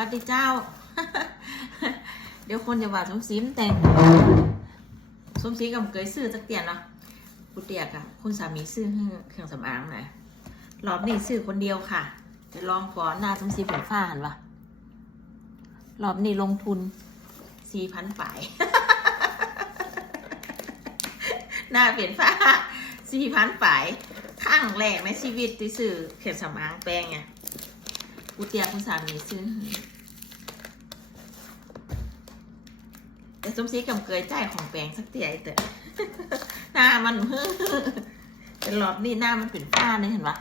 วัสดีเจ้า เดี๋ยวคนจะว่าสมศรีมแต่งสมศรีกับเกยซื้อจักเตียนเนาะกูเตียกอะคุณสามีซื้อเครื่องสำอางหน่อยรอบนี้ซื้อคนเดียวค่ะจะลองฟอนหน้าสมศรีเป็นฝ้าหันวะรอบนี้ลงทุนสี่พันฝ่ายหน้าเปลี่ยนฝ้าสี่พันฝ่ายข้างแรกในชีวิตที่ซื้อเครื่องสำอางแปรงไง กูเตียคุณสามีซื้อให้แต่สมศรีกับเกยใจของแปรงสักเตียไอเตอหน้ามันเป็นรอบนี้หน้ามันเป็นฝ้าเนี่ยเห็นปะ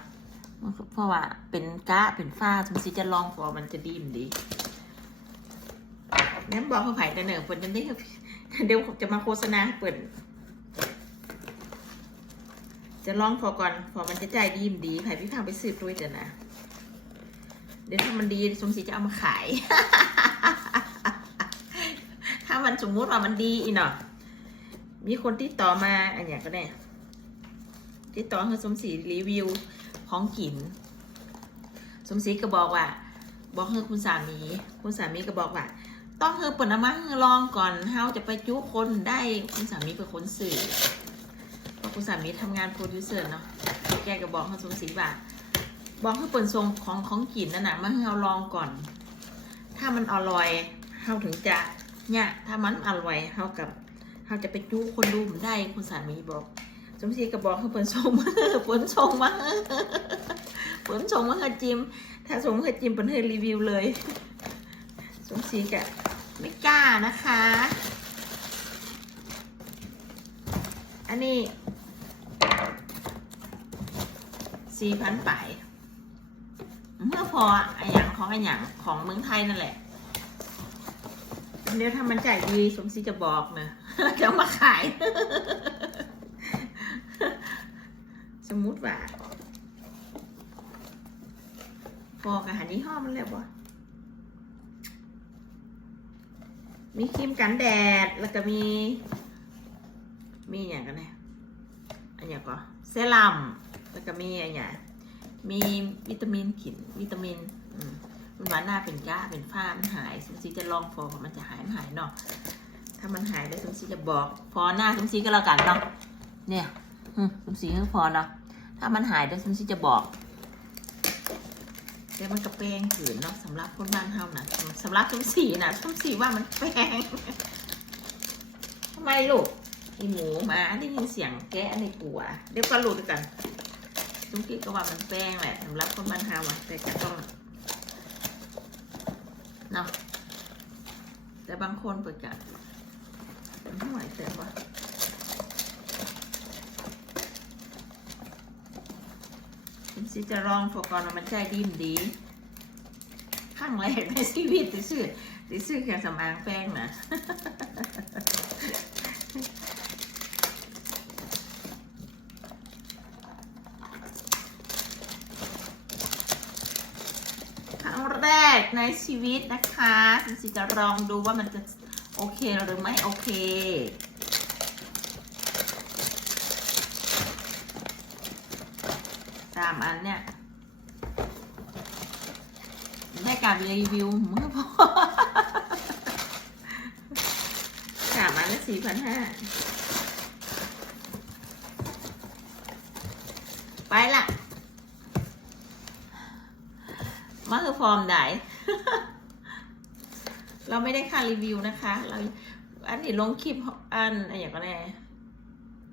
มันเพราะว่าเป็นก้าเป็นฝ้าสมศรีจะลองฟอมันจะดีมดีงั้นบอกเขาไผ่แต่เนอเปิดจะได้เดี๋ยวจะมาโฆษณาเปิดจะลองพอก่อนพอมันจะใจดีมดีไผ่พี่ข้างไปสืบด้วยเดี๋ยวนะ เดี๋ยวถ้ามันดีสมศรีจะเอามาขาย ถ้ามันสมมุติว่ามันดีอีเนาะมีคนที่ต่อมาอันเนี้ยก็ได้ที่ต่อคือสมศรีรีวิวของกิน สมศรีก็บอกว่า บอกให้คุณสามี คุณสามีก็บอกว่า ต้องเธอเปิดน้ำมันลองก่อนเฮาจะไปจุคนได้คุณสามีเป็นคนสื่อเพราะคุณสามีทำงานโปรดิวเซอร์เนาะแกก็บอกให้สมศรีว่า บอกให้เปิดทรงของของกินนั่นน่ะมาให้เราลองก่อน ถ้ามันอร่อยเราถึงจะเนี่ยถ้ามันอร่อยเรากับเราจะไปจู้คนดูมันได้คุณสามีบอกสมศรีก็บอกให้เปิดทรงมาเปิดทรงมาเปิดทรงมาให้จิม ถ้าทรงมาให้จิมเปิดให้รีวิวเลยสมศรีก็ไม่กล้านะคะ อันนี้สี่พันไป ขอพอไอหย่างของไอหย่างของเมืองไทยนั่นแหละเดี๋ยวถ้ามันจ่ายดีสมศรีจะบอกนะจะเอามาขาย สมมุติว่าพอกับหันยี่ห้อมันแล้วบ่มีครีมกันแดด แล้วก็มี มีอย่างกันเนี่ยอันอย่างก็เซรั่มแล้วก็มีอันอย่าง มีวิตามินขินวิตามินมันหวานหน้าเป็นก้าเป็นฝ้ามันหายสมศรีจะลองฟอมันจะหายมันหายเนาะถ้ามันหายแล้วสมศรีจะบอกฟอหน้าสมศรีก็แล้วกันเนาะเนี่ยอืมสมศรีก็พอเนาะถ้ามันหายแล้วสมศรีจะบอกแต่มันกระแปงขืนเนาะสำหรับคนบ้านเฮานะสำหรับสมศรีนะสมศรีว่ามันแปงทำไมลูกไอหมูมาได้ยินเสียงแกะในกัวเดี๋ยวก็หลุดกัน ทุกทีก็ว่ามันแป้งแหละสำหรับคนบ้านเฮาอะแต่ก็ต้องเนาะแต่บางคนเปิดกันมันไม่ไหวแต่ว่าคุณสิจะลองโฟกอนมันใจดีมดีข้างแรกในชีวิตที่ซื้อที่ซื้อแค่สำอางแป้งนะ ครั้งแร กในชีวิตนะคะคุณสิจะลองดูว่ามันจะโอเคหรือไม่โอเคสามอันเนี่ยได้การรีวิวเมื่อพอสามอันละสี่พันห้าไปละ มาคือฟอร์มไหนเราไม่ได้ค่ารีวิวนะคะ เราอันนี้ลงคลิปอันอะไรอย่างก็แน่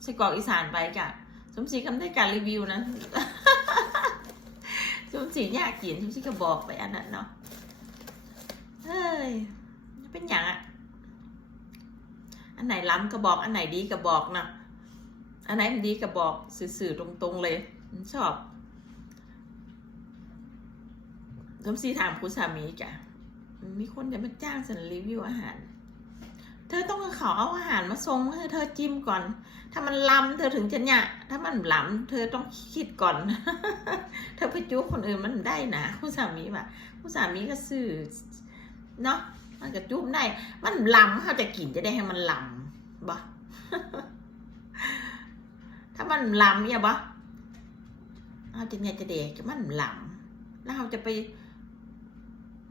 ใส่กอกอีสานไปกะสมศรีคำได้การรีวิวนะสมศรีอยากกินสมศรีก็บอกไปอันนั้นเนาะเฮ้ยเป็นอย่างอะอันไหนล้ำก็บอกอันไหนดีก็บอกนะอันไหนมันดีก็บอกสื่อๆตรงๆเลยชอบ สมศรีถามคุณสามีจ้ะมีคนจะมาจ้างสันรีวิวอาหาร เธอต้องเขาเอาอาหารมาส่งให้เธอจิ้มก่อน ถ้ามันล้ำเธอถึงจะเนี่ยถ้ามันล้ำเธอต้องคิดก่อน เธอไปจุคนอื่นมันได้นะคุณสามีว่ะคุณสามีก็ซื้อเนาะมันก็จุ่มได้ มันล้ำเขาจะกินจะได้ให้มันล้ำบ่ถ้ามันล้ำเนี่ยบ่เขาจะเนี่ยจะเด็กมันล้ำแล้วเราจะไป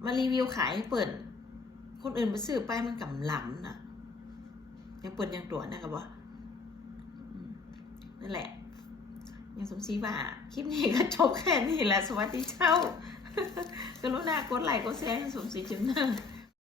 มารีวิวขายให้เปิด คนอื่นมาซื้อไปมันกำหลำนะยังเปิดยังตัวนะครับว่านั่นแหละ ยังสมศรีว่าคลิปนี้ก็จบแค่นี้แหละ สวัสดีเจ้า กรุณากดไลค์กดแชร์ให้สมศรีจุ๊บเนอร์